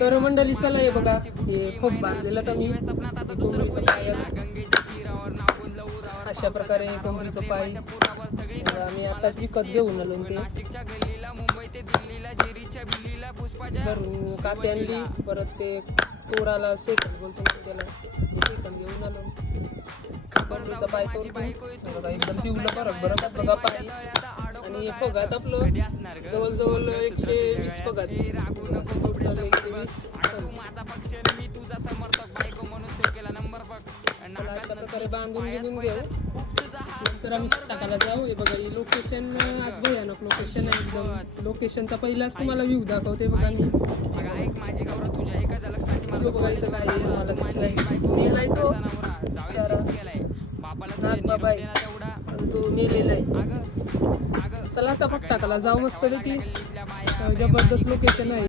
तर मंडळी चला हे बघा हे खूप बांधलेलं तर मी कोंबडीचं पाय अशा प्रकारे कोंबडीचं पाय आम्ही आता विकत घेऊन आलो ते घरून काते आणली परत ते तोडाला सेकंड बोलतो त्याला सेकंड घेऊन आलो. कोंबडीचं पाय तोडतो. बघा एकदम पिवलं बरं बरं बघा पाय आणि फगात आपलं जवळजवळ एकशे वीस फगात. टोटल एकशे वीस. चला, अशा प्रकारे बांधून बिंधून घेऊ. नंतर आम्ही टाकायला जाऊ. हे बघा ही लोकेशन आज भयानक लोकेशन आहे एकदम. लोकेशनचा पहिलाच तुम्हाला व्ह्यू दाखवते बघा मी. इथं काय मला दिसलाय. बाबा तो मेलेला आहे. चला आता फक्त टाकायला. जाऊ मस्त जबरदस्त लोकेशन आहे.